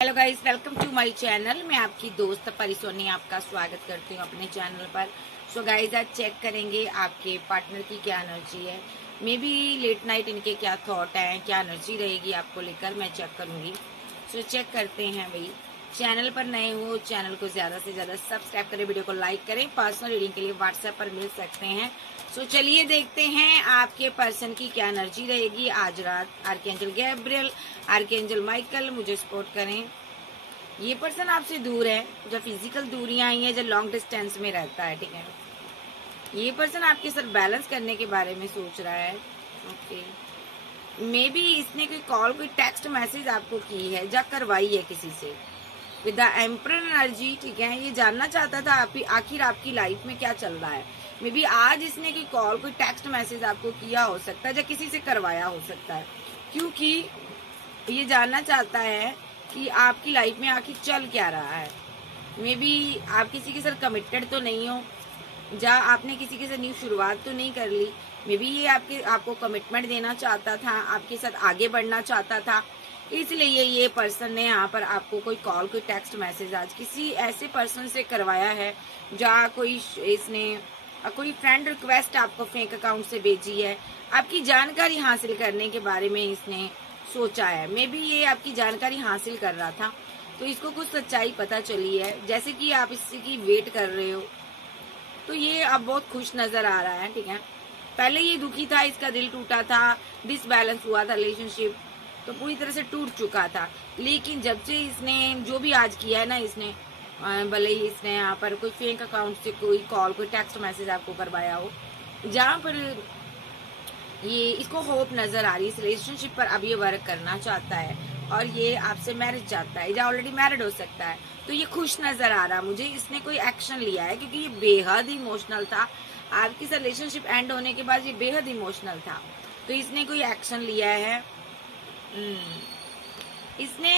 Hello guys, welcome to my channel. मैं आपकी दोस्त परिसोनी आपका स्वागत करती हूँ अपने चैनल पर। सो गाइस, आज चेक करेंगे आपके पार्टनर की क्या एनर्जी है। मे बी लेट नाइट इनके क्या थॉट हैं, क्या एनर्जी रहेगी आपको लेकर, मैं चेक करूंगी। सो चेक करते हैं भाई। चैनल पर नए हो, चैनल को ज्यादा से ज्यादा सब्सक्राइब करें, वीडियो को लाइक करें। पर्सनल रीडिंग के लिए व्हाट्सएप पर मिल सकते हैं। सो चलिए देखते हैं आपके पर्सन की क्या एनर्जी रहेगी आज रात। आर्कएंजल गैब्रियल, आर्कएंजल माइकल मुझे सपोर्ट करें। ये पर्सन आपसे दूर है, जब फिजिकल दूरियां आई हैं, जब लॉन्ग डिस्टेंस में रहता है, ठीक है। ये पर्सन आपके साथ बैलेंस करने के बारे में सोच रहा है। ओके, मे बी इसने कोई कॉल, कोई टेक्स्ट मैसेज आपको की है या करवाई है किसी से विद द एम्परर एनर्जी, ठीक है। ये जानना चाहता था आखिर आपकी लाइफ में क्या चल रहा है। मे बी आज इसने कोई कॉल, कोई टेक्स्ट मैसेज आपको किया हो सकता है या किसी से करवाया हो सकता है, क्योंकि ये जानना चाहता है कि आपकी लाइफ में आखिर चल क्या रहा है। मे बी आप किसी के साथ कमिटेड तो नहीं हो, या आपने किसी के साथ न्यू शुरुआत तो नहीं कर ली। मे बी ये आपको कमिटमेंट देना चाहता था, आपके साथ आगे बढ़ना चाहता था, इसलिए ये पर्सन ने यहाँ पर आपको कोई कॉल, कोई टेक्स्ट मैसेज आज किसी ऐसे पर्सन से करवाया है, या कोई फ्रेंड रिक्वेस्ट आपको फेक अकाउंट से भेजी है। आपकी जानकारी हासिल करने के बारे में इसने सोचा है। मे बी ये आपकी जानकारी हासिल कर रहा था, तो इसको कुछ सच्चाई पता चली है। जैसे कि आप इसकी वेट कर रहे हो, तो ये अब बहुत खुश नजर आ रहा है, ठीक है। पहले ये दुखी था, इसका दिल टूटा था, डिसबैलेंस हुआ था रिलेशनशिप, तो पूरी तरह से टूट चुका था। लेकिन जब से इसने जो भी आज किया है ना, इसने भले ही इसने यहाँ पर कोई फेक अकाउंट से कोई कॉल, कोई टेक्स्ट मैसेज आपको करवाया हो, जहाँ पर ये इसको होप नजर आ रही है, इस रिलेशनशिप पर अब ये वर्क करना चाहता है और ये आपसे मैरिज चाहता है, या ऑलरेडी मैरिड हो सकता है। तो ये खुश नजर आ रहा मुझे, इसने कोई एक्शन लिया है, क्योंकि ये बेहद इमोशनल था। आपकी रिलेशनशिप एंड होने के बाद ये बेहद इमोशनल था, तो इसने कोई एक्शन लिया है। इसने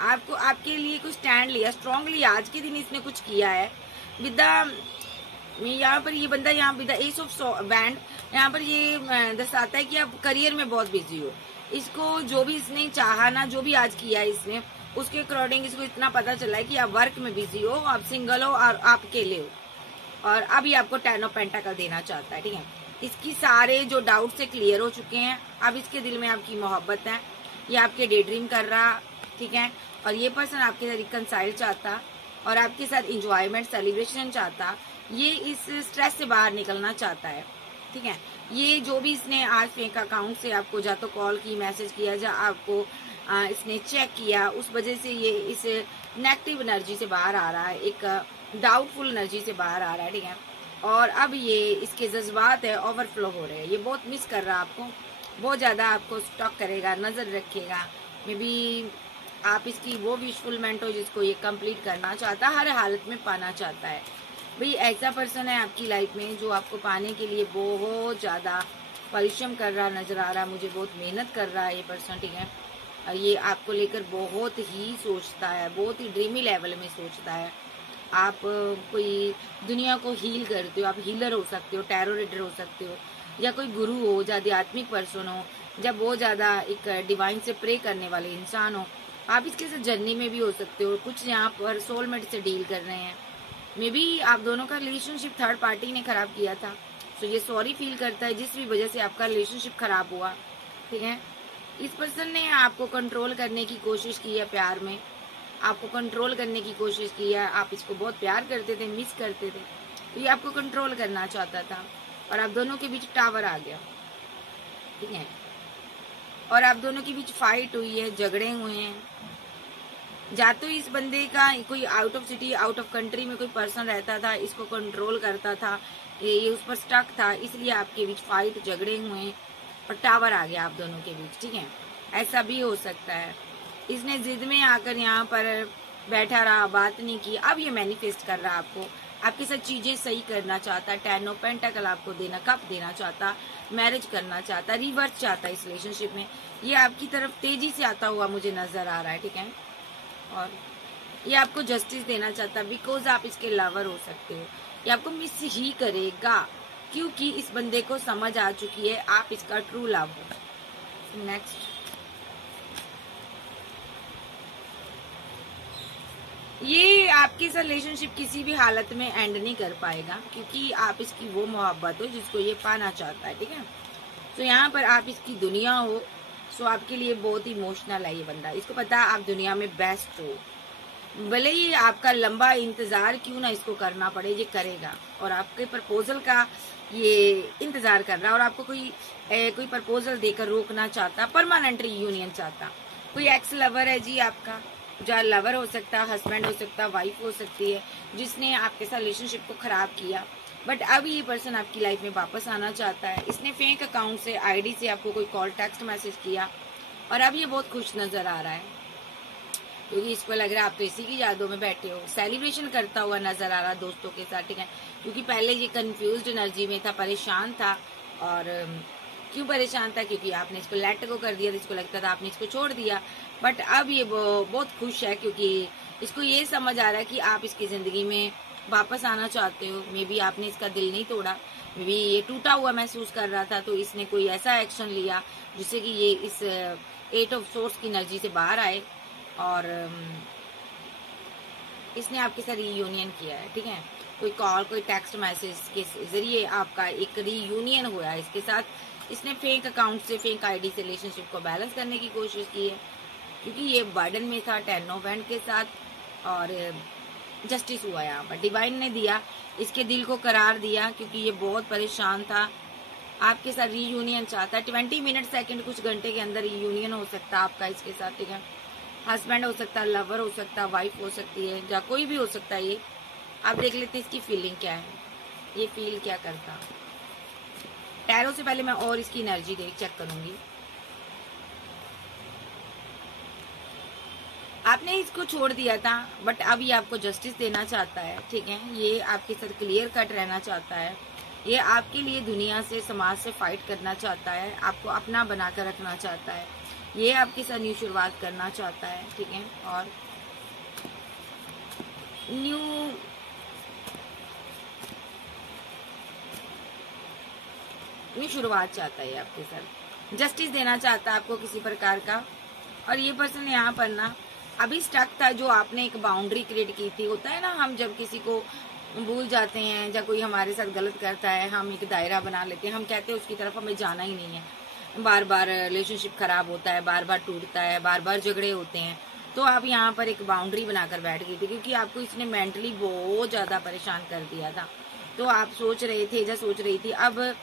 आपके लिए कुछ स्टैंड लिया स्ट्रांगली। आज के दिन इसने कुछ किया है विद यहाँ पर ये बंदा, यहाँ विद एस ऑफ बैंड, यहाँ पर ये दर्शाता है कि आप करियर में बहुत बिजी हो। इसको जो भी इसने चाहा ना, जो भी आज किया है इसने, उसके अकॉर्डिंग इसको इतना पता चला है कि आप वर्क में बिजी हो, आप सिंगल हो और आप अकेले हो, और अभी आपको 10 ऑफ पेंटाकल देना चाहता है, ठीक है। इसकी सारे जो डाउट से क्लियर हो चुके हैं। अब इसके दिल में आपकी मोहब्बत है, ये आपके डे ड्रीम कर रहा, ठीक है। और ये पर्सन आपके साथ रिकनसाइल चाहता और आपके साथ इंजॉयमेंट, सेलिब्रेशन चाहता। ये इस स्ट्रेस से बाहर निकलना चाहता है, ठीक है। ये जो भी इसने आज फेक अकाउंट से आपको जा तो कॉल की, मैसेज किया, या आपको इसने चेक किया, उस वजह से ये इस नेगेटिव एनर्जी से बाहर आ रहा है, एक डाउटफुल एनर्जी से बाहर आ रहा है, ठीक है। और अब ये इसके जज्बात है ओवरफ्लो हो रहे हैं। ये बहुत मिस कर रहा है आपको, बहुत ज्यादा आपको स्टॉक करेगा, नजर रखेगा। मे बी आप इसकी वो विशफुलमेंट हो जिसको ये कंप्लीट करना चाहता है, हर हालत में पाना चाहता है। भाई ऐसा पर्सन है आपकी लाइफ में जो आपको पाने के लिए बहुत ज्यादा परिश्रम कर रहा नजर आ रहा है मुझे, बहुत मेहनत कर रहा है ये पर्सन, ठीक है। और ये आपको लेकर बहुत ही सोचता है, बहुत ही ड्रीमी लेवल में सोचता है। आप कोई दुनिया को हील करते हो, आप हीलर हो सकते हो, टैरो रीडर हो सकते हो, या कोई गुरु हो, या आध्यात्मिक पर्सन हो, जब बहुत ज्यादा एक डिवाइन से प्रे करने वाले इंसान हो। आप इसके साथ जर्नी में भी हो सकते हो, कुछ यहाँ पर सोलमेट से डील कर रहे हैं। मे बी आप दोनों का रिलेशनशिप थर्ड पार्टी ने खराब किया था, तो ये सॉरी फील करता है जिस भी वजह से आपका रिलेशनशिप खराब हुआ, ठीक है। इस पर्सन ने आपको कंट्रोल करने की कोशिश की है, प्यार में आपको कंट्रोल करने की कोशिश की है। आप इसको बहुत प्यार करते थे, मिस करते थे, तो ये आपको कंट्रोल करना चाहता था, और आप दोनों के बीच टावर आ गया, ठीक है। और आप दोनों के बीच फाइट हुई है, झगड़े हुए हैं। या तो इस बंदे का कोई out of city, out of country में कोई पर्सन रहता था, इसको कंट्रोल करता था, ये उस पर स्टक था, इसलिए आपके बीच फाइट, झगड़े हुए और टावर आ गया आप दोनों के बीच, ठीक है। ऐसा भी हो सकता है। इसने जिद में आकर यहाँ पर बैठा रहा, बात नहीं की। अब ये मैनिफेस्ट कर रहा आपको, आपके साथ चीजें सही करना चाहता, 10 ऑफ पेंटाकल आपको देना, कप देना चाहता, मैरिज करना चाहता, रिवर्स चाहता है इस रिलेशनशिप में। ये आपकी तरफ तेजी से आता हुआ मुझे नजर आ रहा है, ठीक है। और ये आपको जस्टिस देना चाहता है, बिकॉज आप इसके लवर हो सकते हो। ये आपको मिस ही करेगा, क्योंकि इस बंदे को समझ आ चुकी है आप इसका ट्रू लव हो। नेक्स्ट, ये आपकी रिलेशनशिप किसी भी हालत में एंड नहीं कर पाएगा, क्योंकि आप इसकी वो मोहब्बत हो जिसको ये पाना चाहता है, ठीक है। तो यहाँ पर आप इसकी दुनिया हो, सो आपके लिए बहुत इमोशनल है ये बंदा। इसको पता है आप दुनिया में बेस्ट हो, भले ही आपका लंबा इंतजार क्यों ना इसको करना पड़े, ये करेगा। और आपके प्रपोजल का ये इंतजार कर रहा है, और आपको कोई प्रपोजल देकर रोकना चाहता, परमानेंट यूनियन चाहता। कोई एक्स लवर है जी आपका, जो लवर हो सकता है, हस्बैंड हो सकता है, वाइफ हो सकती है, जिसने आपके साथ रिलेशनशिप को खराब किया। बट अब ये पर्सन आपकी लाइफ में वापस आना चाहता है। इसने फेक अकाउंट से, आईडी से आपको कोई कॉल, टेक्स्ट मैसेज किया, और अब ये बहुत खुश नजर आ रहा है, क्योंकि इसको लग रहा है आप तो इसी की यादों में बैठे हो। सेलिब्रेशन करता हुआ नजर आ रहा दोस्तों के साथ, ठीक है। क्योंकि पहले ये कंफ्यूज्ड एनर्जी में था, परेशान था। और क्यों परेशान था? क्योंकि आपने इसको लेट गो कर दिया, तो इसको लगता था आपने इसको छोड़ दिया। बट अब ये बहुत खुश है, क्योंकि इसको ये समझ आ रहा है कि आप इसकी जिंदगी में वापस आना चाहते हो। मे बी आपने इसका दिल नहीं तोड़ा, मे बी ये टूटा हुआ महसूस कर रहा था, तो इसने कोई ऐसा एक्शन लिया जिससे कि ये इस 8 ऑफ सोर्स की एनर्जी से बाहर आए, और इसने आपके साथ रीयूनियन किया है, ठीक है। कोई कॉल, कोई टेक्स्ट मैसेज के जरिए आपका एक रीयूनियन हुआ है इसके साथ। इसने फेक अकाउंट से, फेक आईडी से रिलेशनशिप को बैलेंस करने की कोशिश की है, क्योंकि ये बर्डन में था 10 ऑफ हैंड के साथ, और जस्टिस हुआ यहाँ पर। डिवाइन ने दिया, इसके दिल को करार दिया, क्योंकि ये बहुत परेशान था, आपके साथ रीयूनियन चाहता है। 20 मिनट सेकंड, कुछ घंटे के अंदर रीयूनियन हो सकता है आपका इसके साथ, ठीक है। हस्बैंड हो सकता है, लवर हो सकता है, वाइफ हो सकती है, या कोई भी हो सकता है। ये आप देख लेते हैं इसकी फीलिंग क्या है, ये फील क्या करता। टैरो से पहले मैं और इसकी एनर्जी चेक करूंगी। आपने इसको छोड़ दिया था, बट अब ये आपको जस्टिस देना चाहता है, ठीक है। ये आपके साथ क्लियर कट रहना चाहता है, ये आपके लिए दुनिया से, समाज से फाइट करना चाहता है, आपको अपना बनाकर रखना चाहता है, ये आपके साथ न्यू शुरुआत करना चाहता है, ठीक है। और न्यू शुरुआत चाहता है आपके साथ, जस्टिस देना चाहता है आपको किसी प्रकार का। और ये पर्सन यहाँ पर ना अभी स्टक था, जो आपने एक बाउंड्री क्रिएट की थी। होता है ना, हम जब किसी को भूल जाते हैं, या कोई हमारे साथ गलत करता है, हम एक दायरा बना लेते हैं, हम कहते हैं उसकी तरफ हमें जाना ही नहीं है। बार बार रिलेशनशिप खराब होता है, बार बार टूटता है, बार बार झगड़े होते हैं। तो आप यहाँ पर एक बाउंड्री बनाकर बैठ गई थी, क्योंकि आपको इसने मेंटली बहुत ज्यादा परेशान कर दिया था। तो आप सोच रहे थे, या सोच रही थी, अब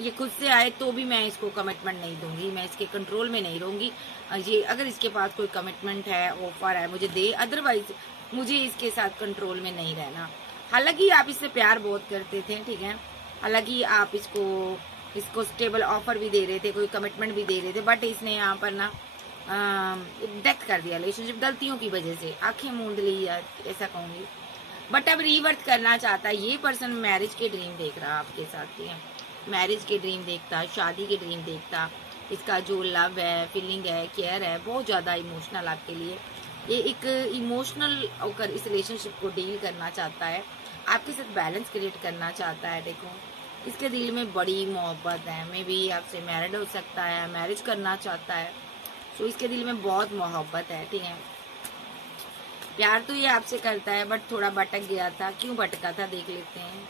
ये खुद से आए तो भी मैं इसको कमिटमेंट नहीं दूंगी, मैं इसके कंट्रोल में नहीं रहूंगी। ये अगर इसके पास कोई कमिटमेंट है, ऑफर है, मुझे दे, अदरवाइज मुझे इसके साथ कंट्रोल में नहीं रहना। हालांकि आप इससे प्यार बहुत करते थे, ठीक है। हालांकि आप इसको स्टेबल ऑफर भी दे रहे थे, कोई कमिटमेंट भी दे रहे थे, बट इसने यहाँ पर ना डेथ कर दिया रिलेशनशिप, गलतियों की वजह से आंखें मूंद ली, या ऐसा कहूंगी। बट अब रीवर्थ करना चाहता है ये पर्सन। मैरिज के ड्रीम देख रहा है आपके साथ, ठीक है। मैरिज के ड्रीम देखता, शादी के ड्रीम देखता। इसका जो लव है, फीलिंग है, केयर है, बहुत ज्यादा इमोशनल आपके लिए। ये एक इमोशनल होकर इस रिलेशनशिप को डील करना चाहता है, आपके साथ बैलेंस क्रिएट करना चाहता है। देखो, इसके दिल में बड़ी मोहब्बत है, मे बी आपसे मैरिड हो सकता है, मैरिज करना चाहता है। सो इसके दिल में बहुत मोहब्बत है, ठीक है। प्यार तो ये आपसे करता है, बट थोड़ा भटक गया था। क्यों भटका था देख लेते हैं।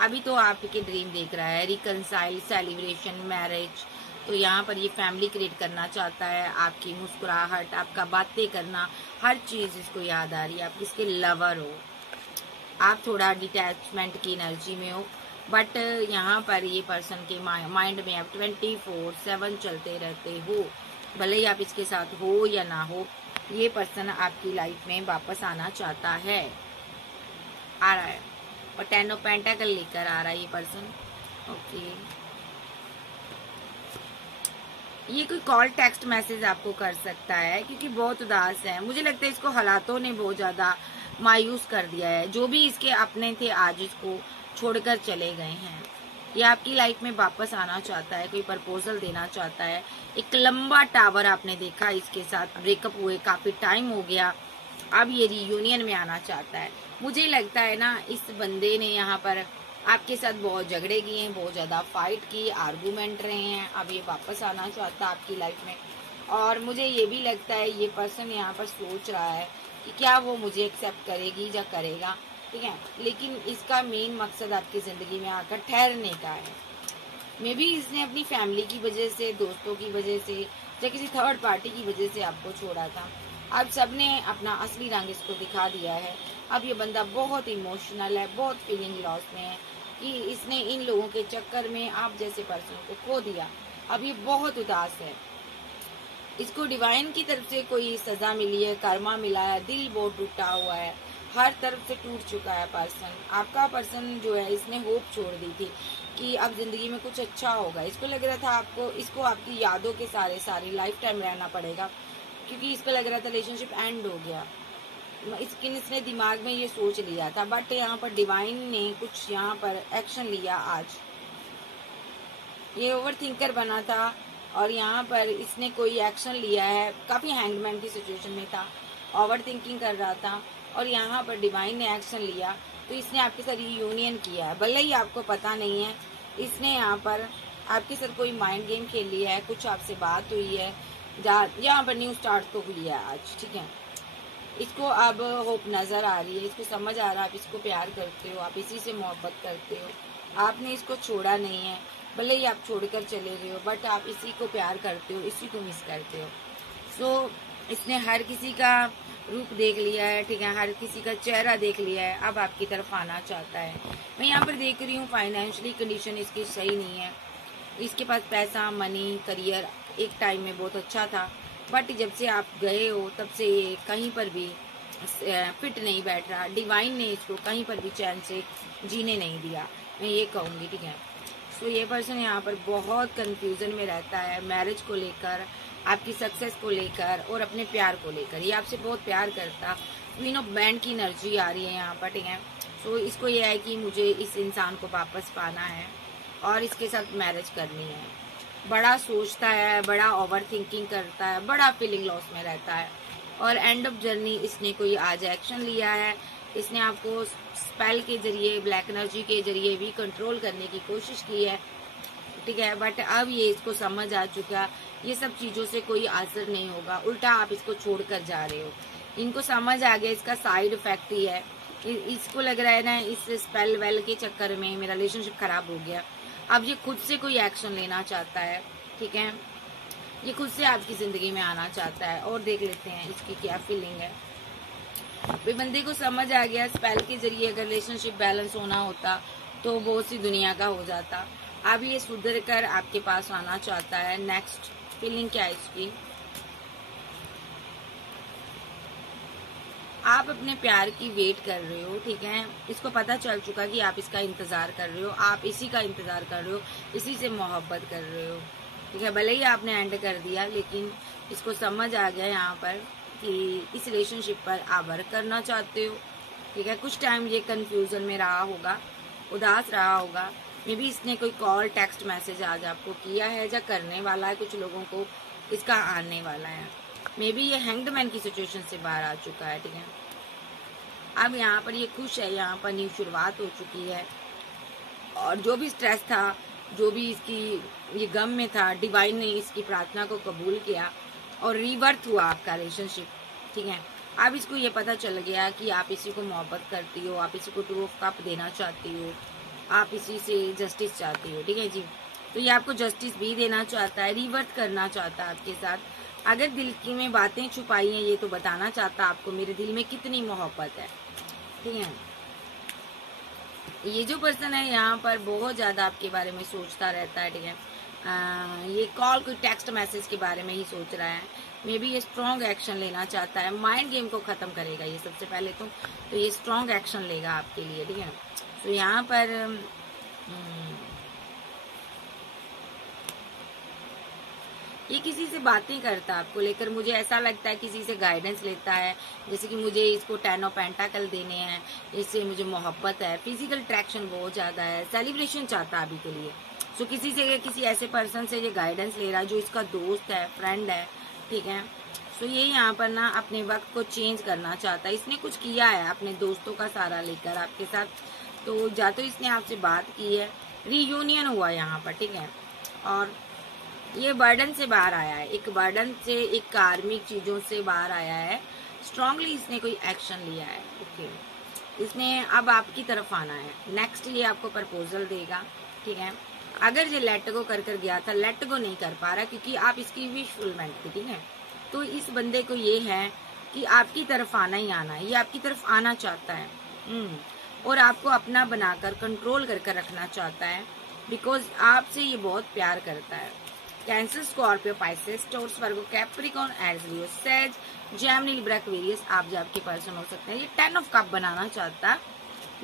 अभी तो आपके ड्रीम देख रहा है, रिकनसाइल, सेलिब्रेशन, मैरिज। तो यहाँ पर ये फैमिली क्रिएट करना चाहता है। आपकी मुस्कुराहट, आपका बातें करना, हर चीज इसको याद आ रही है। आप किसके लवर हो, आप थोड़ा डिटैचमेंट की एनर्जी में हो, बट यहाँ पर ये पर्सन के माइंड में आप 24/7 चलते रहते हो। भले ही आप इसके साथ हो या ना हो, ये पर्सन आपकी लाइफ में वापस आना चाहता है, आ रहा है। और 10 ऑफ पेंटाकल लेकर आ रहा है ये पर्सन, ओके। ये कोई कॉल, टेक्स्ट मैसेज आपको कर सकता है, क्योंकि बहुत उदास है। मुझे लगता है इसको हालातों ने बहुत ज्यादा मायूस कर दिया है। जो भी इसके अपने थे आज इसको छोड़कर चले गए हैं। ये आपकी लाइफ में वापस आना चाहता है, कोई प्रपोजल देना चाहता है। एक लंबा टावर आपने देखा इसके साथ, ब्रेकअप हुए काफी टाइम हो गया, अब ये रियूनियन में आना चाहता है। मुझे लगता है ना, इस बंदे ने यहाँ पर आपके साथ बहुत झगड़े किए हैं, बहुत ज़्यादा फाइट की, आर्गूमेंट रहे हैं। अब ये वापस आना चाहता है आपकी लाइफ में, और मुझे ये भी लगता है ये पर्सन यहाँ पर सोच रहा है कि क्या वो मुझे एक्सेप्ट करेगी या करेगा, ठीक है। लेकिन इसका मेन मकसद आपकी ज़िंदगी में आकर ठहरने का है। मे बी इसने अपनी फैमिली की वजह से, दोस्तों की वजह से, या किसी थर्ड पार्टी की वजह से आपको छोड़ा था। अब सबने अपना असली रंग इसको दिखा दिया है। अब ये बंदा बहुत इमोशनल है, बहुत फीलिंग लॉस में है कि इसने इन लोगों के चक्कर में आप जैसे पर्सन को खो दिया। अब ये बहुत उदास है। इसको डिवाइन की तरफ से कोई सजा मिली है, कर्मा मिला है, दिल बहुत टूटा हुआ है, हर तरफ से टूट चुका है पर्सन। आपका पर्सन जो है इसने होप छोड़ दी थी कि अब जिंदगी में कुछ अच्छा होगा। इसको लग रहा था इसको आपकी यादों के सारी लाइफ टाइम रहना पड़ेगा, क्योंकि इसको लग रहा था रिलेशनशिप एंड हो गया। इसने दिमाग में ये सोच लिया था, बट यहाँ पर डिवाइन ने कुछ यहाँ पर एक्शन लिया। आज ये ओवर थिंकर बना था और यहाँ पर इसने कोई एक्शन लिया है। काफी हैंगमैन की सिचुएशन में था, ओवर थिंकिंग कर रहा था, और यहाँ पर डिवाइन ने एक्शन लिया तो इसने आपके साथ यूनियन किया है। भले ही आपको पता नहीं है, इसने यहाँ पर आपके साथ कोई माइंड गेम खेल लिया है, कुछ आपसे बात हुई है, यहाँ पर न्यू स्टार्ट तो हुई है आज, ठीक है। इसको अब होप नजर आ रही है, इसको समझ आ रहा है आप इसको प्यार करते हो, आप इसी से मोहब्बत करते हो, आपने इसको छोड़ा नहीं है। भले ही आप छोड़कर चले गए हो, बट आप इसी को प्यार करते हो, इसी को मिस करते हो। सो इसने हर किसी का रूप देख लिया है, ठीक है, हर किसी का चेहरा देख लिया है, अब आपकी तरफ आना चाहता है। मैं यहाँ पर देख रही हूँ फाइनेंशियली कंडीशन इसकी सही नहीं है। इसके पास पैसा, मनी, करियर एक टाइम में बहुत अच्छा था, बट जब से आप गए हो तब से ये कहीं पर भी फिट नहीं बैठ रहा। डिवाइन ने इसको कहीं पर भी चैन से जीने नहीं दिया, मैं ये कहूँगी, ठीक है। सो ये पर्सन यहाँ पर बहुत कंफ्यूजन में रहता है, मैरिज को लेकर, आपकी सक्सेस को लेकर और अपने प्यार को लेकर। ये आपसे बहुत प्यार करता। क्वीन ऑफ बैंड की एनर्जी आ रही है यहाँ पर, ठीक है। सो इसको ये है कि मुझे इस इंसान को वापस पाना है और इसके साथ मैरिज करनी है। बड़ा सोचता है, बड़ा ओवर थिंकिंग करता है, बड़ा फीलिंग लॉस में रहता है, और एंड ऑफ जर्नी इसने कोई आज एक्शन लिया है। इसने आपको स्पेल के जरिए, ब्लैक एनर्जी के जरिए भी कंट्रोल करने की कोशिश की है, ठीक है। बट अब ये इसको समझ आ चुका, ये सब चीजों से कोई असर नहीं होगा, उल्टा आप इसको छोड़कर जा रहे हो। इनको समझ आ गया इसका साइड इफेक्ट ही है। इसको लग रहा है ना, इस स्पेल वेल के चक्कर में मेरा रिलेशनशिप खराब हो गया। अब ये खुद से कोई एक्शन लेना चाहता है, ठीक है। ये खुद से आपकी जिंदगी में आना चाहता है, और देख लेते हैं इसकी क्या फीलिंग है। भाई बंदे को समझ आ गया स्पेल के जरिए अगर रिलेशनशिप बैलेंस होना होता तो बहुत सी दुनिया का हो जाता। अब ये सुधर कर आपके पास आना चाहता है। नेक्स्ट फीलिंग क्या है इसकी? आप अपने प्यार की वेट कर रहे हो, ठीक है। इसको पता चल चुका कि आप इसका इंतजार कर रहे हो, आप इसी का इंतजार कर रहे हो, इसी से मोहब्बत कर रहे हो, ठीक है। भले ही आपने एंड कर दिया, लेकिन इसको समझ आ गया यहाँ पर कि इस रिलेशनशिप पर आप वर्क करना चाहते हो, ठीक है। कुछ टाइम ये कंफ्यूजन में रहा होगा, उदास रहा होगा। मे बी इसने कोई कॉल, टेक्स्ट मैसेज आज आपको किया है या करने वाला है, कुछ लोगों को इसका आने वाला है। मे बी ये हैंग्ड मैन की सिचुएशन से बाहर आ चुका है, ठीक है। अब यहाँ पर ये खुश है, यहाँ पर न्यू शुरुआत हो चुकी है, और जो भी स्ट्रेस था, जो भी इसकी ये गम में था, डिवाइन ने इसकी प्रार्थना को कबूल किया और रीबर्थ हुआ आपका रिलेशनशिप, ठीक है। अब इसको ये पता चल गया कि आप इसी को मोहब्बत करती हो, आप इसी को 2 ऑफ कप देना चाहती हो, आप इसी से जस्टिस चाहती हो, ठीक है जी। तो ये आपको जस्टिस भी देना चाहता है, रीबर्थ करना चाहता है आपके साथ। अगर दिल की में बातें छुपाई हैं, ये तो बताना चाहता आपको मेरे दिल में कितनी मोहब्बत है, ठीक है। ये जो पर्सन है यहाँ पर बहुत ज्यादा आपके बारे में सोचता रहता है, ठीक है। ये कॉल, कोई टेक्स्ट मैसेज के बारे में ही सोच रहा है। मे बी ये स्ट्रॉन्ग एक्शन लेना चाहता है, माइंड गेम को खत्म करेगा ये सबसे पहले तो ये स्ट्रॉन्ग एक्शन लेगा आपके लिए, ठीक है। तो यहाँ पर ये किसी से बातें करता है आपको लेकर, मुझे ऐसा लगता है किसी से गाइडेंस लेता है, जैसे कि मुझे इसको 10 ऑफ पेंटाकल देने हैं, इससे मुझे मोहब्बत है, फिजिकल अट्रैक्शन बहुत ज्यादा है, सेलिब्रेशन चाहता है अभी के लिए। सो किसी से, किसी ऐसे पर्सन से ये गाइडेंस ले रहा है जो इसका दोस्त है, फ्रेंड है, ठीक है। सो ये यहाँ पर ना अपने वक्त को चेंज करना चाहता है। इसने कुछ किया है अपने दोस्तों का सहारा लेकर आपके साथ, तो या तो इसने आपसे बात की है, रीयूनियन हुआ यहाँ पर, ठीक है, और ये बर्डन से बाहर आया है, एक बर्डन से, एक कार्मिक चीजों से बाहर आया है, स्ट्रांगली इसने कोई एक्शन लिया है। ओके, इसने अब आपकी तरफ आना है। नेक्स्ट ये आपको प्रपोजल देगा, ठीक है। अगर ये लेट गो कर गया था, लेट गो नहीं कर पा रहा क्योंकि आप इसकी विशफुलमेंट थी, ठीक है। तो इस बंदे को ये है कि आपकी तरफ आना ही आना है, ये आपकी तरफ आना चाहता है और आपको अपना बनाकर कंट्रोल करके रखना चाहता है, बिकॉज आपसे ये बहुत प्यार करता है। कैंसर, स्कॉर्पियो, पाइसेस, टॉरस, वर्गो, कैप्रिकॉर्न, एरीज, लियो, सेज, जेमिनी, लिब्रा, एक्वेरियस आप जो आपके पर्सन हो सकते हैं। ये 10 ऑफ कप बनाना चाहता,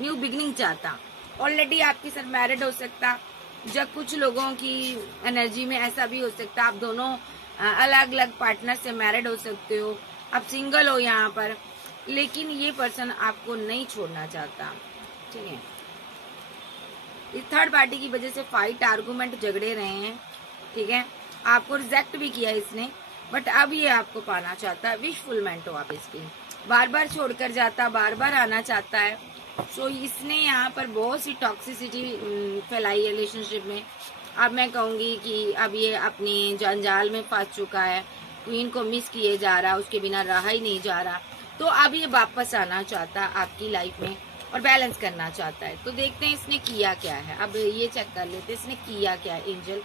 न्यू बिगनिंग चाहता, ऑलरेडी आपके साथ मैरिड हो सकता। जब कुछ लोगों की एनर्जी में ऐसा भी हो सकता, आप दोनों अलग अलग पार्टनर से मैरिड हो सकते हो, आप सिंगल हो यहाँ पर, लेकिन ये पर्सन आपको नहीं छोड़ना चाहता, ठीक है। इस थर्ड पार्टी की वजह से फाइट, आर्गुमेंट, झगड़े रहे हैं, ठीक है। आपको रिजेक्ट भी किया इसने, बट अब ये आपको पाना चाहता है, विशफुलमेंट हो आप इसकी, बार बार छोड़कर जाता, बार बार आना चाहता है। सो इसने यहाँ पर बहुत सी टॉक्सिसिटी फैलाई है रिलेशनशिप में। अब मैं कहूंगी कि अब ये अपने जंजाल में फंस चुका है, क्वीन को मिस किए जा रहा, उसके बिना रहा ही नहीं जा रहा। तो अब ये वापस आना चाहता है आपकी लाइफ में और बैलेंस करना चाहता है। तो देखते हैं इसने किया क्या है, अब ये चेक कर लेते हैं इसने किया क्या है। एंजल,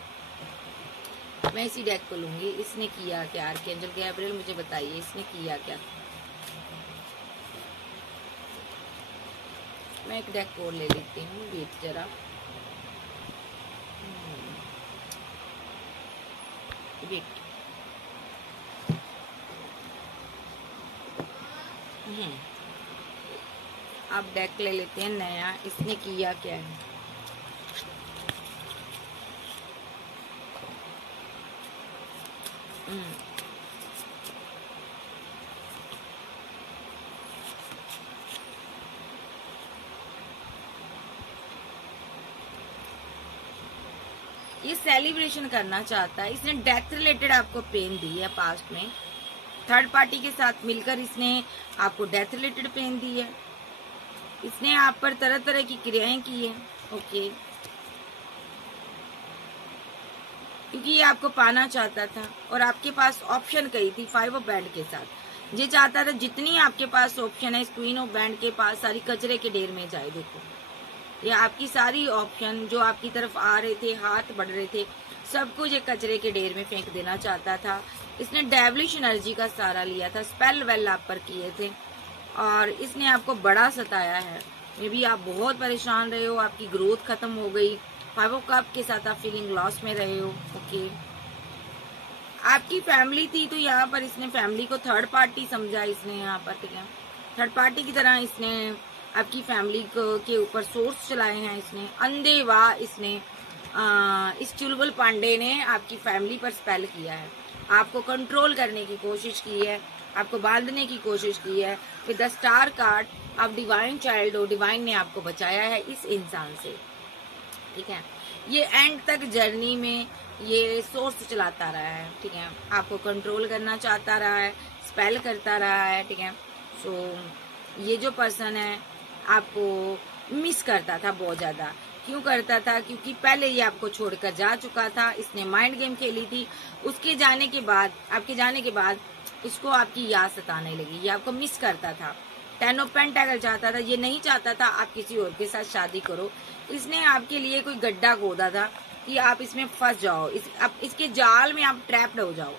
मैं इसी डेक को लूंगी, इसने किया क्या? आर्कएंजल गैब्रियल मुझे बताइए इसने किया क्या। मैं एक डेक और ले लेती हूँ, वेट जरा। वेट, अब डेक ले लेते हैं नया, इसने किया क्या है। ये सेलिब्रेशन करना चाहता है, इसने डेथ रिलेटेड आपको पेन दी है पास्ट में, थर्ड पार्टी के साथ मिलकर इसने आपको डेथ रिलेटेड पेन दी है, इसने आप पर तरह तरह की क्रियाएं की है। ओके, क्योंकि ये आपको पाना चाहता था और आपके पास ऑप्शन कही थी 5 ऑफ बैंड के साथ। ये चाहता था जितनी आपके पास ऑप्शन है, क्वीन ऑफ बैंड के पास सारी कचरे के ढेर में जाए। देखो, ये आपकी सारी ऑप्शन जो आपकी तरफ आ रहे थे, हाथ बढ़ रहे थे, सब कुछ एक कचरे के ढेर में फेंक देना चाहता था। इसने डेविलिश एनर्जी का सहारा लिया था, स्पेल वेल आप पर किए थे और इसने आपको बड़ा सताया है। मे बी आप बहुत परेशान रहे हो, आपकी ग्रोथ खत्म हो गई, 5 ऑफ कप के साथ आप फीलिंग लॉस में रहे हो। ओके, आपकी फैमिली थी तो यहाँ पर इसने फैमिली को थर्ड पार्टी समझा, इसने यहाँ पर, ठीक है, थर्ड पार्टी की तरह इसने आपकी फैमिली के ऊपर सोर्स चलाए हैं। इसने अंधेवा, इसने इस चुलबुल पांडे ने आपकी फैमिली पर स्पेल किया है, आपको कंट्रोल करने की कोशिश की है, आपको बांधने की कोशिश की है। विद द स्टार कार्ड आप डिवाइन चाइल्ड हो, डिवाइन ने आपको बचाया है इस इंसान से, ठीक है। ये एंड तक जर्नी में ये सोर्स चलाता रहा है, ठीक है, आपको कंट्रोल करना चाहता रहा है, स्पेल करता रहा है, ठीक है। सो ये जो पर्सन है आपको मिस करता था बहुत ज्यादा। क्यों करता था? क्योंकि पहले ये आपको छोड़कर जा चुका था, इसने माइंड गेम खेली थी, उसके जाने के बाद, आपके जाने के बाद इसको आपकी याद सताने लगी, ये आपको मिस करता था। 10 ऑफ पेंटाकल चाहता था, ये नहीं चाहता था आप किसी और के साथ शादी करो। इसने आपके लिए कोई गड्ढा खोदा था कि आप इसमें फंस जाओ, इसके जाल में आप ट्रैप्ड हो जाओ,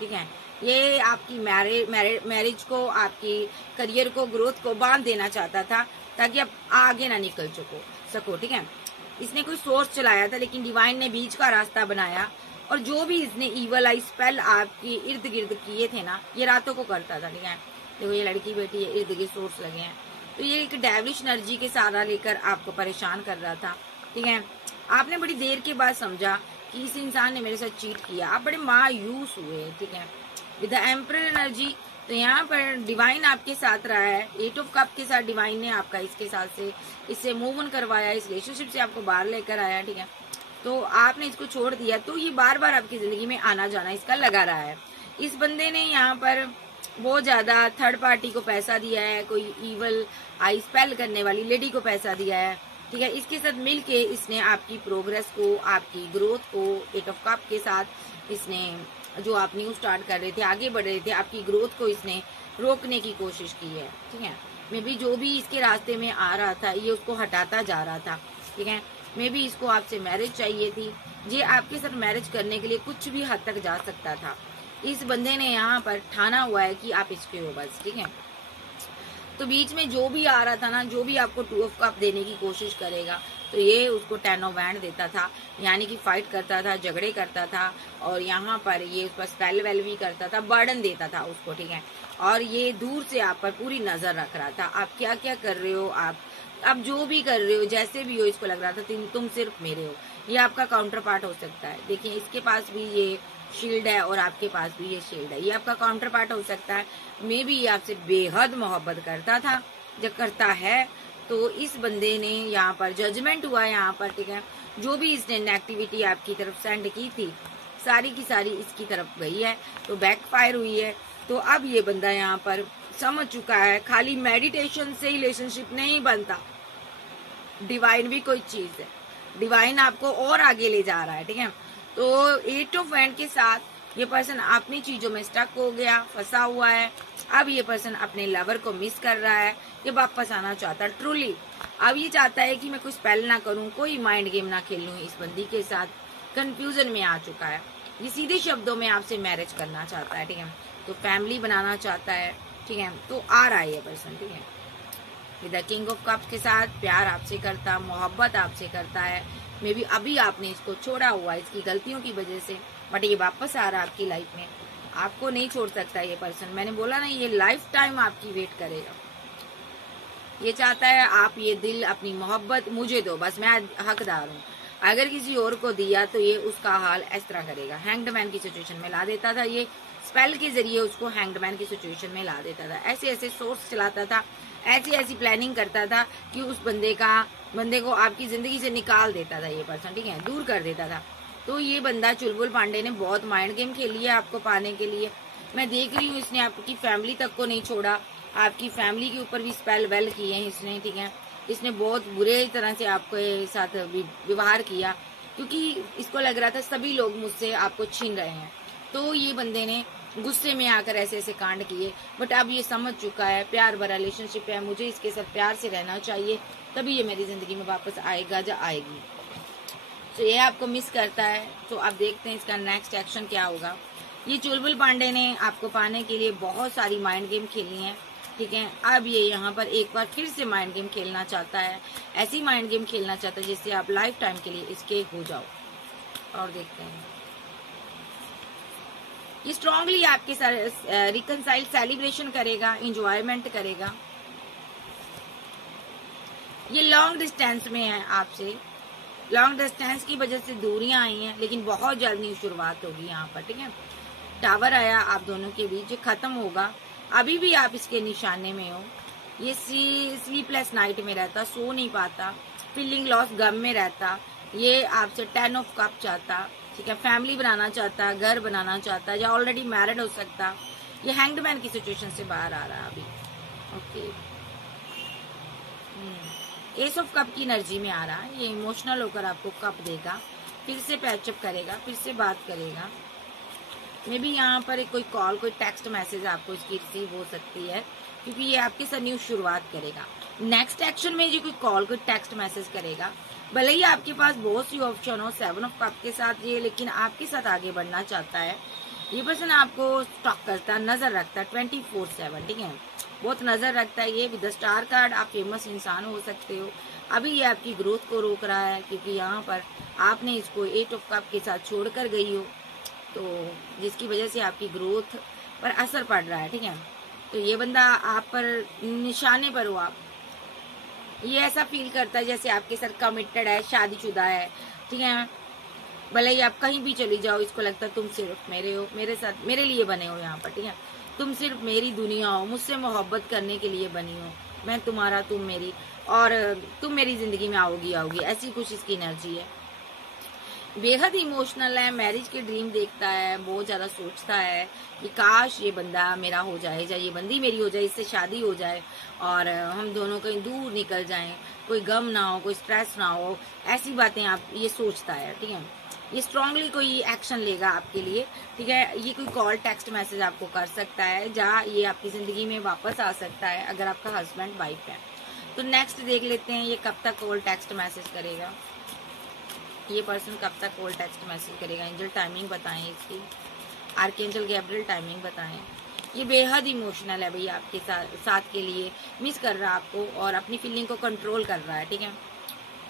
ठीक है। ये आपकी मैरिज को, आपकी करियर को, ग्रोथ को बांध देना चाहता था ताकि आप आगे ना निकल सको, ठीक है। इसने कोई सोर्स चलाया था लेकिन डिवाइन ने बीच का रास्ता बनाया और जो भी इसने ईवल आई स्पेल आपकी इर्द गिर्द किए थे ना, ये रातों को करता था, ठीक है। देखो ये लड़की बेटी है, इर्द गिर्द सोर्स लगे हैं, तो ये एक डेविलिश एनर्जी के सहारा लेकर आपको परेशान कर रहा था, ठीक है। आपने बड़ी देर के बाद समझा कि इस इंसान ने मेरे साथ चीट किया, आप बड़े मायूस हुए, ठीक है। विद द एम्परर एनर्जी, तो यहाँ पर डिवाइन आपके साथ रहा है, 8 ऑफ कप के साथ डिवाइन ने आपका इसके साथ से इससे मूव ऑन करवाया, इस रिलेशनशिप से आपको बाहर लेकर आया, ठीक है। तो आपने इसको छोड़ दिया, तो ये बार बार आपकी जिंदगी में आना जाना इसका लगा रहा है। इस बंदे ने यहाँ पर बहुत ज्यादा थर्ड पार्टी को पैसा दिया है, कोई ईवल आई स्पेल करने वाली लेडी को पैसा दिया है, ठीक है। इसके साथ मिलके इसने आपकी प्रोग्रेस को, आपकी ग्रोथ को, एट ऑफ कप के साथ इसने जो आप न्यू स्टार्ट कर रहे थे, आगे बढ़ रहे थे, आपकी ग्रोथ को इसने रोकने की कोशिश की है, ठीक है। मे बी जो भी इसके रास्ते में आ रहा था ये उसको हटाता जा रहा था, ठीक है। मे बी इसको आपसे मैरिज चाहिए थी, ये आपके साथ मैरिज करने के लिए कुछ भी हद तक जा सकता था। इस बंदे ने यहाँ पर ठाना हुआ है कि आप इसके हो बस, ठीक है। तो बीच में जो भी आ रहा था ना, जो भी आपको 2 ऑफ कप देने की कोशिश करेगा, तो ये उसको 10 ऑफ वैंड देता था, यानी कि फाइट करता था, झगड़े करता था, और यहाँ पर ये उस पर स्पेल वेल भी करता था, बर्डन देता था उसको, ठीक है। और ये दूर से आप पर पूरी नजर रख रहा था, आप क्या क्या कर रहे हो, आप जो भी कर रहे हो, जैसे भी हो, इसको लग रहा था तुम सिर्फ मेरे हो। ये आपका काउंटर पार्ट हो सकता है। देखिए इसके पास भी ये शील्ड है और आपके पास भी ये शील्ड है, ये आपका काउंटर पार्ट हो सकता है। मे बी ये आपसे बेहद मोहब्बत करता था, जब करता है। तो इस बंदे ने यहाँ पर जजमेंट हुआ यहाँ पर, ठीक है। जो भी इसने नेगेटिविटी आपकी तरफ सेंड की थी, सारी की सारी इसकी तरफ गई है, तो बैकफायर हुई है। तो अब ये बंदा यहाँ पर समझ चुका है, खाली मेडिटेशन से रिलेशनशिप नहीं बनता, डिवाइन भी कोई चीज है, डिवाइन आपको और आगे ले जा रहा है, ठीक है। तो 8 ऑफ वैंड के साथ ये पर्सन अपनी चीजों में स्टक हो गया, फंसा हुआ है। अब ये पर्सन अपने लवर को मिस कर रहा है, ये वापस आना चाहता है ट्रूली। अब ये चाहता है कि मैं कोई स्पेल ना करूं, कोई माइंड गेम ना खेलूं इस बंदी के साथ, कंफ्यूजन में आ चुका है। ये सीधे शब्दों में आपसे मैरिज करना चाहता है, ठीक है। तो फैमिली बनाना चाहता है, ठीक है। तो आ रहा है ये पर्सन, ठीक है। With the king of cups के साथ प्यार आपसे करता, मोहब्बत आपसे करता है। मे बी अभी आपने इसको छोड़ा हुआ इसकी गलतियों की वजह से, बट ये वापस आ रहा है आपकी लाइफ में। आपको नहीं छोड़ सकता ये पर्सन, मैंने बोला ना, ये लाइफ टाइम आपकी वेट करेगा। ये चाहता है आप ये दिल, अपनी मोहब्बत मुझे दो, बस मैं हकदार हूँ। अगर किसी और को दिया तो ये उसका हाल इस तरह करेगा, हैंग्ड मैन की सिचुएशन में ला देता था। ये स्पेल के जरिए उसको हैंग्ड मैन की सिचुएशन में ला देता था, ऐसे ऐसे सोर्स चलाता था, ऐसी ऐसी प्लानिंग करता था कि उस बंदे को आपकी जिंदगी से निकाल देता था ये पर्सन, ठीक है, दूर कर देता था। तो ये बंदा चुलबुल पांडे ने बहुत माइंड गेम खेली है आपको पाने के लिए। मैं देख रही हूँ इसने आपकी फैमिली तक को नहीं छोड़ा, आपकी फैमिली के ऊपर भी स्पेल वेल किए हैं इसने, ठीक है। इसने बहुत बुरे तरह से आपके साथ व्यवहार किया, क्योंकि इसको लग रहा था सभी लोग मुझसे आपको छीन रहे हैं। तो ये बंदे ने गुस्से में आकर ऐसे ऐसे कांड किए, बट अब ये समझ चुका है प्यार भरा रिलेशनशिप है, मुझे इसके साथ प्यार से रहना चाहिए, तभी ये मेरी जिंदगी में वापस आएगा या आएगी। तो ये आपको मिस करता है। तो अब देखते हैं इसका नेक्स्ट एक्शन क्या होगा। ये चुलबुल पांडे ने आपको पाने के लिए बहुत सारी माइंड गेम खेली है, ठीक है। अब ये यहाँ पर एक बार फिर से माइंड गेम खेलना चाहता है, ऐसी माइंड गेम खेलना चाहता है जिससे आप लाइफ टाइम के लिए इसके हो जाओ। और देखते हैं ये स्ट्रांगली आपके साथ रिकनसाइल सेलिब्रेशन करेगा, इंजॉयमेंट करेगा। ये लॉन्ग डिस्टेंस में है आपसे, लॉन्ग डिस्टेंस की वजह से दूरियां आई हैं, लेकिन बहुत जल्द न्यू शुरुआत होगी यहाँ पर, ठीक है। टावर आया आप दोनों के बीच, ये खत्म होगा। अभी भी आप इसके निशाने में हो। ये स्लीपलेस नाइट में रहता, सो नहीं पाता, फीलिंग लॉस, गम में रहता। ये आपसे 10 ऑफ कप चाहता, ठीक है, फैमिली बनाना चाहता, घर बनाना चाहता, या ऑलरेडी मैरिड हो सकता। ये हैंग्ड मैन की सिचुएशन से बाहर आ रहा है अभी, ओके। एस ऑफ कप की एनर्जी में आ रहा है, ये इमोशनल होकर आपको कप देगा, फिर से पैचअप करेगा, फिर से बात करेगा। मे बी यहाँ पर कोई कॉल, कोई टेक्स्ट मैसेज आपको इसकी रिसीव हो सकती है, क्योंकि ये आपके साथ न्यू शुरुआत करेगा। नेक्स्ट एक्शन में जो कोई कॉल, कोई टेक्स्ट मैसेज करेगा, भले ही आपके पास बहुत सी ऑप्शन हो 7 ऑफ कप के साथ ये, लेकिन आपके साथ आगे बढ़ना चाहता है। ये पर्सन आपको स्टॉक करता, नजर रखता 24/7, ठीक है, बहुत नजर रखता है। ये विद स्टार कार्ड आप फेमस इंसान हो सकते हो। अभी ये आपकी ग्रोथ को रोक रहा है, क्योंकि यहाँ पर आपने इसको 8 ऑफ कप के साथ छोड़कर गई हो, तो जिसकी वजह से आपकी ग्रोथ पर असर पड़ रहा है, ठीक है। तो ये बंदा आप पर निशाने पर हो आप, ये ऐसा फील करता है जैसे आपके साथ कमिटेड है, शादीशुदा है, ठीक है। भले ही आप कहीं भी चली जाओ, इसको लगता है तुम सिर्फ मेरे हो, मेरे साथ, मेरे लिए बने हो यहाँ पर, ठीक है। तुम सिर्फ मेरी दुनिया हो, मुझसे मोहब्बत करने के लिए बनी हो, मैं तुम्हारा, तुम मेरी, और तुम मेरी जिंदगी में आओगी, ऐसी कुछ इसकी एनर्जी है। बेहद इमोशनल है, मैरिज के ड्रीम देखता है, बहुत ज्यादा सोचता है कि काश ये बंदा मेरा हो जाए, या ये बंदी मेरी हो जाए, इससे शादी हो जाए और हम दोनों कहीं दूर निकल जाएं, कोई गम ना हो, कोई स्ट्रेस ना हो, ऐसी बातें आप ये सोचता है। ठीक है, ये स्ट्रांगली कोई एक्शन लेगा आपके लिए। ठीक है, ये कोई कॉल टेक्स्ट मैसेज आपको कर सकता है, जहाँ ये आपकी जिंदगी में वापस आ सकता है अगर आपका हस्बैंड वाइफ है। तो नेक्स्ट देख लेते हैं ये कब तक कॉल टेक्स्ट मैसेज करेगा, ये पर्सन कब तक कॉल टेक्स्ट मैसेज करेगा। एंजल टाइमिंग बताएं इसकी, आर्कएंजल गैब्रियल टाइमिंग बताएं। ये बेहद इमोशनल है भैया, आपके साथ के लिए मिस कर रहा है आपको और अपनी फीलिंग को कंट्रोल कर रहा है। ठीक है,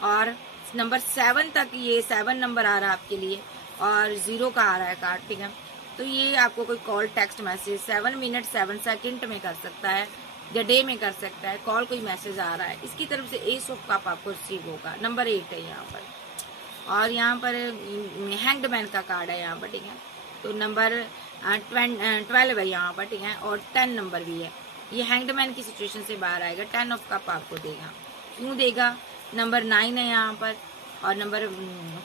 और नंबर 7 तक ये 7 नंबर आ रहा है आपके लिए और 0 का आ रहा है कार्ड। ठीक है, तो ये आपको कोई call text message 7 minute 7 second में कर सकता है या डे में कर सकता है। कॉल कोई मैसेज आ रहा है, इसकी तरफ से एस ऑफ कप आपको रिसीव होगा। नंबर 8 है यहाँ पर, और यहाँ पर हैंग्ड मैन का कार्ड है यहाँ पर। ठीक है, तो नंबर 12 है यहाँ पर। ठीक है, और 10 नंबर भी है। ये हैंग्ड मैन की सिचुएशन से बाहर आएगा, 10 ऑफ कप आपको देगा। क्यों देगा? नंबर 9 है यहाँ पर और नंबर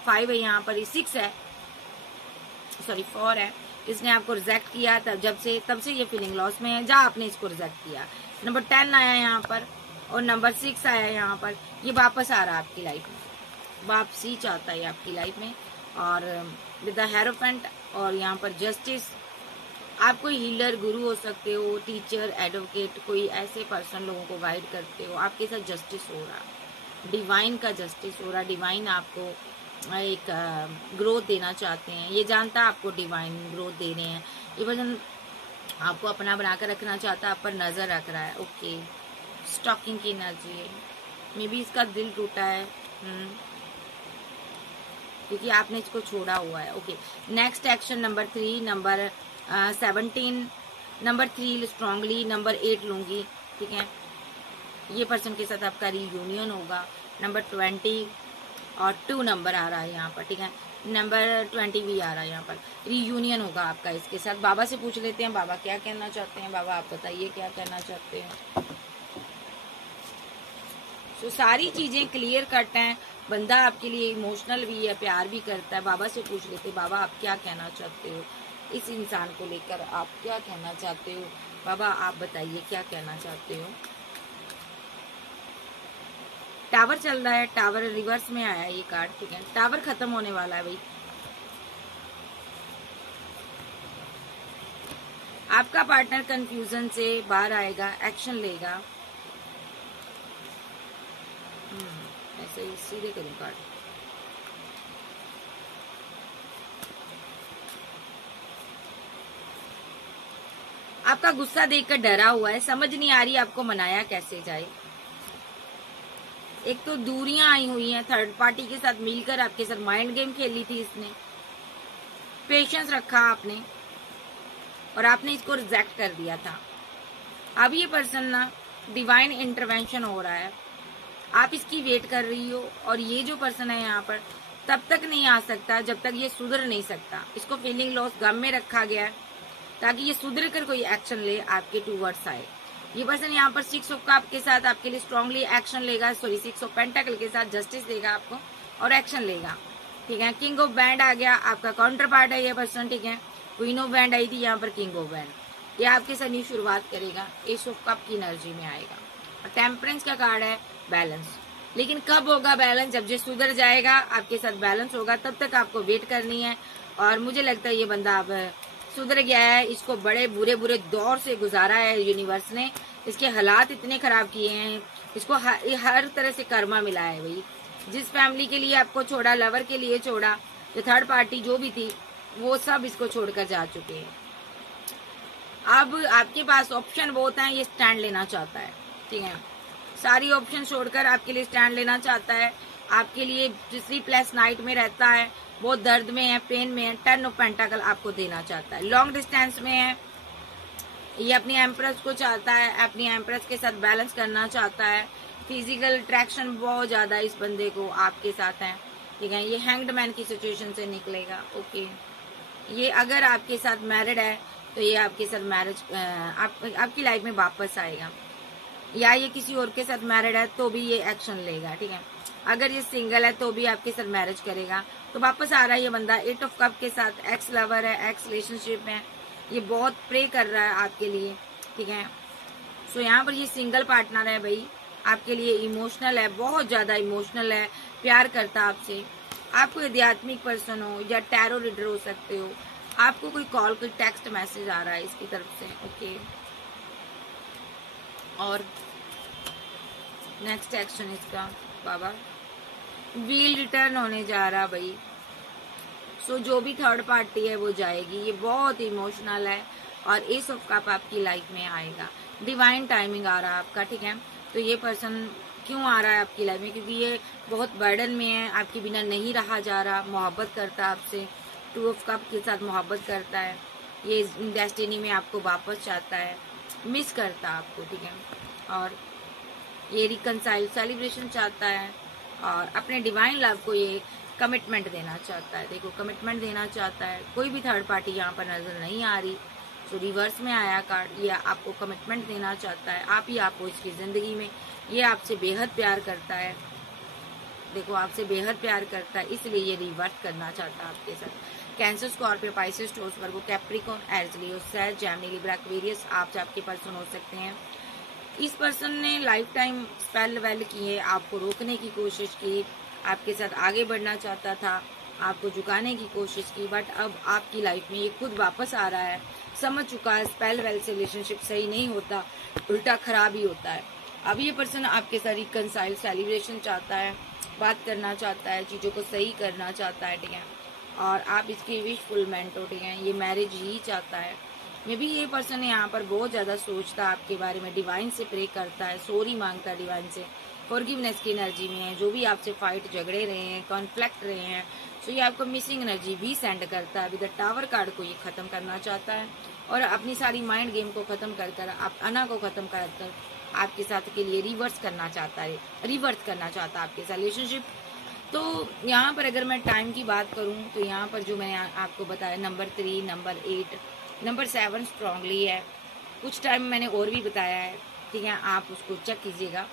5 है यहाँ पर, 6 है, सॉरी 4 है। इसने आपको रिजेक्ट किया तब से ये फीलिंग लॉस में है, जहाँ आपने इसको रिजेक्ट किया। नंबर 10 आया यहाँ पर और नंबर 6 आया यहाँ पर। ये वापस आ रहा है आपकी लाइफ में, वापसी चाहता है आपकी लाइफ में, और विद द हेरोफेंट और यहाँ पर जस्टिस। आप कोई हीलर गुरु हो सकते हो, टीचर, एडवोकेट, कोई ऐसे पर्सन लोगों को गाइड करते हो, आपके साथ जस्टिस हो रहा, डिवाइन का जस्टिस हो रहा। डिवाइन आपको एक ग्रोथ देना चाहते हैं, ये जानता है आपको डिवाइन ग्रोथ दे रहे हैं। ये पर्सन आपको अपना बनाकर रखना चाहता है, आप पर नजर रख रहा है। ओके, स्टॉकिंग की एनर्जी है, मे बी इसका दिल टूटा है क्योंकि आपने इसको छोड़ा हुआ है। Okay, next action number 3, number 17, number 3 strongly, number 8 लूंगी। ठीक है, ये पर्सन के साथ आपका रीयूनियन होगा। नंबर 20 और 2 नंबर आ रहा है यहाँ पर। ठीक है, नंबर 20 भी आ रहा है यहाँ पर, रीयूनियन होगा आपका इसके साथ। बाबा से पूछ लेते हैं बाबा क्या कहना चाहते हैं। बाबा आप बताइए क्या कहना चाहते हैं। तो सारी चीजें क्लियर कट हैं, बंदा आपके लिए इमोशनल भी है, प्यार भी करता है। बाबा से पूछ लेते, बाबा आप क्या कहना चाहते हो, इस इंसान को लेकर आप क्या कहना चाहते हो। बाबा आप बताइए क्या कहना चाहते हो। टावर चल रहा है, टावर रिवर्स में आया ये कार्ड। ठीक है, टावर खत्म होने वाला है भाई। आपका पार्टनर कंफ्यूजन से बाहर आएगा, एक्शन लेगा। ऐसे ही सीधे करूं कार्ड। आपका गुस्सा देखकर डरा हुआ है, समझ नहीं आ रही आपको मनाया कैसे जाए। एक तो दूरियां आई हुई हैं, थर्ड पार्टी के साथ मिलकर आपके साथ माइंड गेम खेली थी इसने, पेशेंस रखा आपने और आपने इसको रिजेक्ट कर दिया था। अब ये पर्सन ना डिवाइन इंटरवेंशन हो रहा है, आप इसकी वेट कर रही हो, और ये जो पर्सन है यहाँ पर तब तक नहीं आ सकता जब तक ये सुधर नहीं सकता। इसको फीलिंग लॉस गम में रखा गया है ताकि ये सुधर कर कोई एक्शन ले, आपके टूवर्ड्स आए। ये पर्सन यहाँ पर 6 ऑफ कप के साथ आपके लिए स्ट्रांगली एक्शन लेगा, सॉरी 6 ऑफ पेंटाकल के साथ जस्टिस देगा आपको और एक्शन लेगा। ठीक है, किंग ऑफ बैंड आ गया, आपका काउंटर पार्ट है ये पर्सन। ठीक है, क्वीन ऑफ बैंड आई थी यहाँ पर, किंग ऑफ बैंड, ये आपके साथ न्यू शुरुआत करेगा, एस ऑफ कप की एनर्जी में आएगा। और टेम्परेंस का कार्ड है बैलेंस, लेकिन कब होगा बैलेंस? जब ये सुधर जाएगा आपके साथ बैलेंस होगा, तब तक आपको वेट करनी है। और मुझे लगता है ये बंदा अब सुधर गया है, इसको बड़े बुरे बुरे दौर से गुजारा है यूनिवर्स ने, इसके हालात इतने खराब किए हैं, इसको हर तरह से कर्मा मिला है भाई। जिस फैमिली के लिए आपको छोड़ा, लवर के लिए छोड़ा, जो थर्ड पार्टी जो भी थी, वो सब इसको छोड़कर जा चुके हैं। अब आपके पास ऑप्शन बहुत है, ये स्टैंड लेना चाहता है। ठीक है, सारी ऑप्शन छोड़कर आपके लिए स्टैंड लेना चाहता है, आपके लिए स्लीपलेस नाइट में रहता है, बहुत दर्द में है, पेन में है, 10 ऑफ पेंटाकल आपको देना चाहता है। लॉन्ग डिस्टेंस में है, ये अपनी एम्प्रेस को चाहता है, अपनी एम्प्रेस के साथ बैलेंस करना चाहता है। फिजिकल अट्रैक्शन बहुत ज्यादा इस बंदे को आपके साथ है। ठीक है, ये हैंग्ड मैन की सिचुएशन से निकलेगा। ओके, ये अगर आपके साथ मैरिड है तो ये आपके साथ मैरिज आपकी लाइफ में वापस आएगा, या ये किसी और के साथ मैरिड है तो भी ये एक्शन लेगा। ठीक है, अगर ये सिंगल है तो भी आपके साथ मैरिज करेगा। तो वापस आ रहा है ये बंदा 8 ऑफ कप के साथ, एक्स लवर है, एक्स रिलेशनशिप में, ये बहुत प्रे कर रहा है आपके लिए, ठीक है। सो यहाँ पर ये सिंगल पार्टनर है भाई, आपके लिए इमोशनल है, बहुत ज्यादा इमोशनल है, प्यार करता है आपसे। आपको आध्यात्मिक पर्सन हो या टैरो रीडर हो सकते हो, आपको कोई कॉल, कोई टेक्स्ट मैसेज आ रहा है इसकी तरफ से, ओके। और नेक्स्ट एक्शन इसका बाबा व्हील रिटर्न होने जा रहा भाई। सो जो भी थर्ड पार्टी है वो जाएगी, ये बहुत इमोशनल है और एस ऑफ कप आपकी लाइफ में आएगा। डिवाइन टाइमिंग आ रहा है आपका, ठीक है। तो ये पर्सन क्यों आ रहा है आपकी लाइफ में, क्योंकि ये बहुत बर्डन में है, आपके बिना नहीं रहा जा रहा, मोहब्बत करता है आपसे, 2 ऑफ कप के साथ मोहब्बत करता है, ये डेस्टिनी में आपको वापस चाहता है, मिस करता है आपको, ठीक है। और ये रिकनसाइल सेलिब्रेशन चाहता है और अपने डिवाइन लव को ये कमिटमेंट देना चाहता है। देखो कमिटमेंट देना चाहता है, कोई भी थर्ड पार्टी यहाँ पर नजर नहीं आ रही। तो रिवर्स में आया कार्ड, ये आपको कमिटमेंट देना चाहता है, आप ही आपको इसकी जिंदगी में, ये आपसे बेहद प्यार करता है। देखो आपसे बेहद प्यार करता है, इसलिए ये रिवर्स करना चाहता है आपके साथ। कैंसर, स्कॉर्पियो, पाइसेस, टॉरस, वर्गो, कैप्रिकॉर्न, एरीज, लियो, सैज, जेमिनी, लिब्रा, एक्वेरियस आप आपके पर्सन हो सकते हैं। इस पर्सन ने लाइफ टाइम स्पेल वेल किए, आपको रोकने की कोशिश की, आपके साथ आगे बढ़ना चाहता था, आपको झुकाने की कोशिश की, बट अब आपकी लाइफ में ये खुद वापस आ रहा है, समझ चुका है स्पेल वेल से रिलेशनशिप सही नहीं होता, उल्टा खराब ही होता है। अब ये पर्सन आपके साथ रिकनसाइल सेलिब्रेशन चाहता है, बात करना चाहता है, चीजों को सही करना चाहता है, ठीक है। और आप इसकी विश फुलमेंट हो, ठीक है। ये मैरिज ही चाहता है। मे भी ये पर्सन यहाँ पर बहुत ज्यादा सोचता है आपके बारे में, डिवाइन से प्रे करता है, सॉरी मांगता है डिवाइन से, फॉरगिवनेस की एनर्जी में है। जो भी आपसे फाइट झगड़े रहे हैं, कॉन्फ्लिक्ट रहे हैं, तो ये आपको मिसिंग एनर्जी भी सेंड करता है। विद द टावर कार्ड को ये खत्म करना चाहता है और अपनी सारी माइंड गेम को खत्म कर आप अना को खत्म कर आपके साथ के लिए रिवर्स करना चाहता है, रिवर्स करना चाहता है आपके साथ रिलेशनशिप। तो यहाँ पर अगर मैं टाइम की बात करूँ तो यहाँ पर जो मैंने आपको बताया नंबर 3, नंबर 8, नंबर 7 स्ट्रांगली है। कुछ टाइम मैंने और भी बताया है, ठीक है, आप उसको चेक कीजिएगा।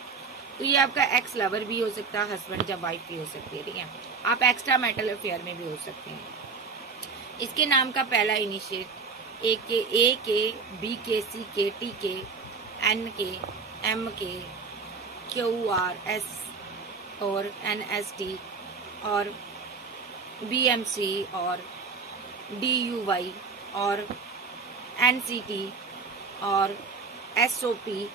तो ये आपका एक्स लवर भी हो सकता है, हस्बैंड या वाइफ भी हो सकती है, ठीक है। आप एक्स्ट्रा मैरिटल अफेयर में भी हो सकते हैं। इसके नाम का पहला इनिशिएट ए के, बी के, सी के, टी के, एन के, एम के, क्यू आर, एस और एन एस टी और बी एम सी और डी यू वाई और एन सी टी और एस ओ पी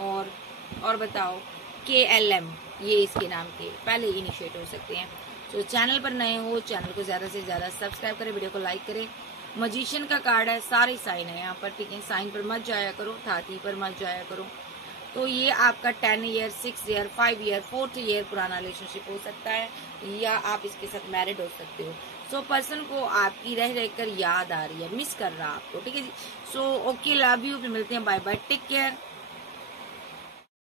और बताओ KLM, ये इसके नाम के पहले इनिशिएट हो सकते हैं। तो चैनल पर नए हो, चैनल को ज्यादा से ज्यादा सब्सक्राइब करें, वीडियो को लाइक करें। मजिशियन का कार्ड है, सारे साइन है यहाँ पर, ठीक है। साइन पर मत जाया करो, थाती पर मत जाया करो। तो ये आपका 10 year, 6 year, 5 year, 4th year पुराना रिलेशनशिप हो सकता है, या आप इसके साथ मैरिड हो सकते हो। सो पर्सन को आपकी रह रहकर याद आ रही है, मिस कर रहा है आपको, ठीक है जी। सो ओके, लव यू, फिर मिलते हैं, बाय बाय, टेक केयर।